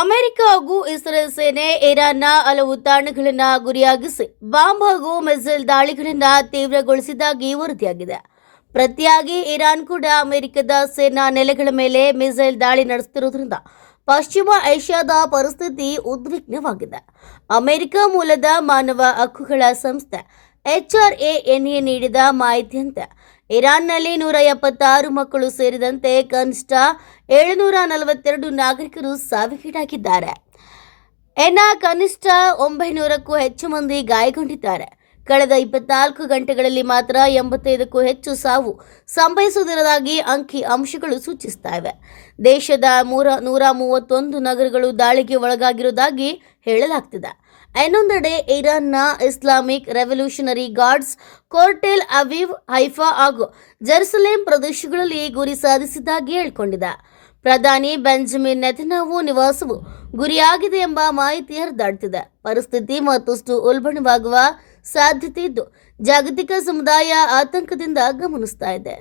America ಹಾಗೂ Israel ಸೇನೆ ಇರಾನ್ನ ಹಲವು ತಾಣಗಳನ್ನು ಗುರಿಯಾಗಿಸಿ ಬಾಂಬ್ ಹಾಗೂ ಮಿಸೈಲ್ ದಾಳಿಗಳನ್ನು ತೀವ್ರಗೊಳಿಸಿದ್ದಾಗಿ ವರದಿಯಾಗಿದೆ. ಪ್ರತಿಯಾಗಿ ಇರಾನ್ ಕೂಡ ಅಮೆರಿಕದ ಸೇನಾ ನೆಲೆಗಳ ಮೇಲೆ ಮಿಸೈಲ್ ದಾಳಿ ನಡೆಸುತ್ತಿರುವುದರಿಂದ ಪಶ್ಚಿಮ ಏಷ್ಯಾದ ಪರಿಸ್ಥಿತಿ ಉದ್ವಿಗ್ನವಾಗಿದೆ. ಅಮೆರಿಕ ಮೂಲದ ಮಾನವ ಹಕ್ಕುಗಳ ಸಂಸ್ಥೆ HRANA ನೀಡಿದ ಮಾಹಿತಿಯಂತೆ ಇರಾನ್ನಲ್ಲಿ 176 ಮಕ್ಕಳು ಸೇರಿದಂತೆ ಕನಿಷ್ಠ 742 ನಾಗರಿಕರು ಸಾವಿಗೀಡಾಗಿದ್ದಾರೆ. ಕನಿಷ್ಠ 900ಕ್ಕೂ ಹೆಚ್ಚು ಮಂದಿ ಗಾಯಗೊಂಡಿದ್ದಾರೆ. ಕಳೆದ 24 ಗಂಟೆಗಳಲ್ಲಿ ಮಾತ್ರ 85ಕ್ಕೂ ಹೆಚ್ಚು ಸಾವು ಸಂಭವಿಸುವುದಿರುವುದಾಗಿ ಅಂಕಿ ಅಂಶಗಳು ಸೂಚಿಸುತ್ತವೆ. ದೇಶದ 131 ನಗರಗಳು ದಾಳಿಗೆ ಒಳಗಾಗಿರುವುದಾಗಿ ಹೇಳಲಾಗ್ತಿದೆ. ಇನ್ನೊಂದೆಡೆ ಇರಾನ್ನ Islamic revolutionary guards corps Tel Aviv, Haifa ಹಾಗೂ ಜೆರುಸಲೇಂ ಪ್ರದೇಶಗಳಲ್ಲಿ ಗುರಿ ಸಾಧಿಸಿದ್ದಾಗಿ ಹೇಳಿಕೊಂಡಿದೆ. ಪ್ರಧಾನಿ ಬೆಂಜಮಿನ್ ನೆತನ್ಯಾಹು ನಿವಾಸವು ಗುರಿಯಾಗಿದೆ ಎಂಬ ಮಾಹಿತಿ ಹರಿದಾಡುತ್ತಿದೆ. ಪರಿಸ್ಥಿತಿ ಮತ್ತಷ್ಟು ಉಲ್ಬಣವಾಗುವ ಸಾಧ್ಯತೆ ಇದ್ದು ಜಾಗತಿಕ ಸಮುದಾಯ ಆತಂಕದಿಂದ ಗಮನಿಸ್ತಾ ಇದೆ.